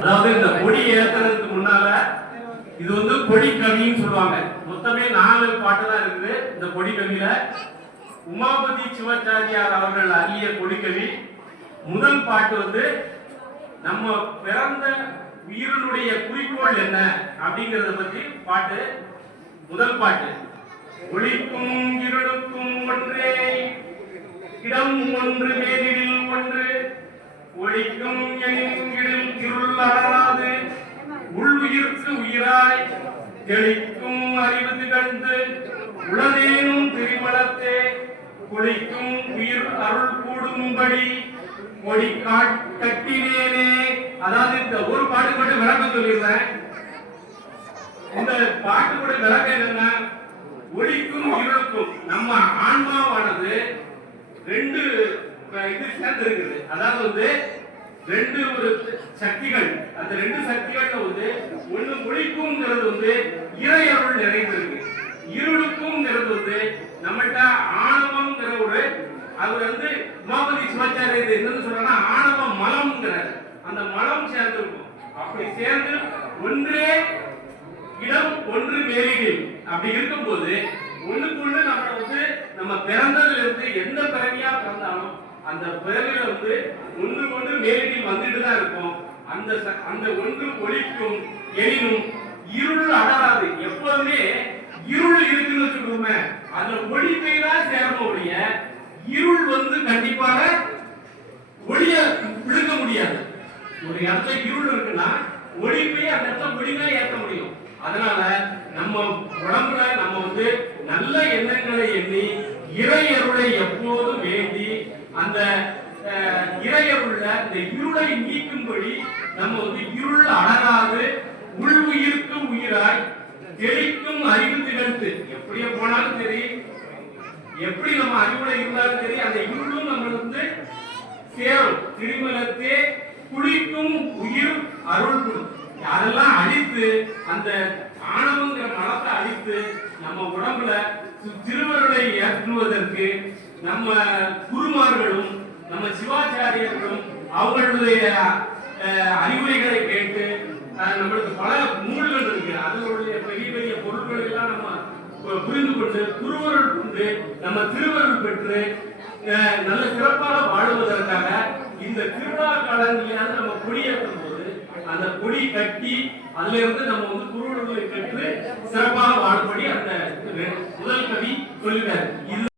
அதாவது இந்த கொடி ஏத்துறதுக்கு முன்னால இது வந்து கொடி கவின்னு சொல்லுவாங்க. மொத்தமே 4 பாட்டு தான் இருக்குது இந்த கொடி கவியில. உமாபதி சிவாச்சாரியார் அவர்கள் அருளிய கொடிக்கவி. முதல் பாட்டு வந்து நம்ம பிறந்த உயிரினுடைய குறிக்கோள் என்ன அப்படிங்கறத பத்தி பாட்டு. முதல் பாட்டு ஒளிக்கும் இருளுக்கும் ஒன்றே இடம் ஒன்று மேலில் ஒன்று ஒளிக்கும் என்கிறில் இருள் அறாது உள்உயிர்க்கு உயிராய் தெளிக்கும் அறிவு திகழ்ந்து உளதேனும் திரிமலத்தே குளிக்கும் உயிர் அருள் கூடும்படி கொடி கட்டினேனே. அதாவது இந்த ஒரு பாட்டு மட்டும் விளக்கம் சொல்லிடுறேன். இந்த பாட்டு கூட விளக்கம் என்னன்னா, ஒளிக்கும் இருளுக்கும் நம்ம ஆன்மாவானது 2 இது சேர்ந்து இருக்குது. அதாவது வந்து 2 ஒரு சக்திகள். அந்த 2 சக்திகள்ல வந்து ஒண்ணு ஒளிக்கும்ங்கிறது வந்து இறை அருள் நிறைந்திருக்கு. இருளுக்கும்ங்கிறது வந்து நம்மகிட்ட ஆணவம்ங்கிற ஒரு அவர் வந்து உமாபதி சிவாச்சாரியர் என்னன்னு சொல்றாங்கன்னா ஆணவ மலம்ங்கிறார். அந்த மலம் சேர்ந்து இருக்கும். அப்படி சேர்ந்து ஒன்றே இடம் ஒன்று மேலிடில் அப்படி இருக்கும்போது ஒண்ணுக்குள்ள நம்ம வந்து நம்ம பிறந்ததுல இருந்து எந்த பிறவியா பிறந்தாலும் அந்த பிறவில வந்து ஒன்று மேலிடில் வந்துட்டு தான் இருக்கும். அந்த ஒன்று ஒளிக்கும் எனினும் இருள் அடராது. எப்போதுமே இருள் இருக்குன்னு சொல்லுவோமே, அந்த ஒளிப்பை தான் சேரக்கூடிய இருள் வந்து கண்டிப்பாக ஒளிய விழுக்க முடியாது. ஒரு இடத்துல இருள் இருக்குன்னா ஒளிப்பை அந்த இடத்துல ஒளிதான் ஏற்ற முடியும். அதனால நம்ம உடம்புல நம்ம வந்து நல்ல எண்ணங்களை எண்ணி இறை அருளை எப்போதும் வேண்டி அந்த இறை அருள்ல இந்த இருளை நீக்கும்படி நம்ம வந்து இருள் அடராது உள் உயிர்க்கு உயிராய் தெளிக்கும் அறிவு திகழ்த்து. எப்படியே போனாலும் சரி, எப்படி நம்ம அறிவுல இருந்தாலும் சரி, அந்த இருளும் நம்ம வந்து சேரும். திருமலத்தே குளிக்கும் உயிர் அருள் அதெல்லாம் அழித்து அந்த ஆணவங்கிற மலத்தை அழித்து நம்ம உடம்புல திருவருளை ஏற்றுவதற்கு நம்ம குருமார்களும் நம்ம சிவாச்சாரியர்களும் அவர்களுடைய அறிவுரைகளை கேட்டு நம்மளுக்கு பல நூல்கள் இருக்கு. அதனுடைய பெரிய பெரிய பொருட்கள் எல்லாம் நம்ம புரிந்து கொண்டு குருவருள் கொண்டு நம்ம திருவருள் பெற்று நல்ல சிறப்பாக வாழுவதற்காக இந்த திருவிழா காலங்களில் நம்ம கொடியேற்றும் போது அந்த கொடி கட்டி அதுல இருந்து நம்ம வந்து குருவருளை பெற்று சிறப்பாக வாழும்படி அந்த முதல் கவி சொல்லுகிறார்.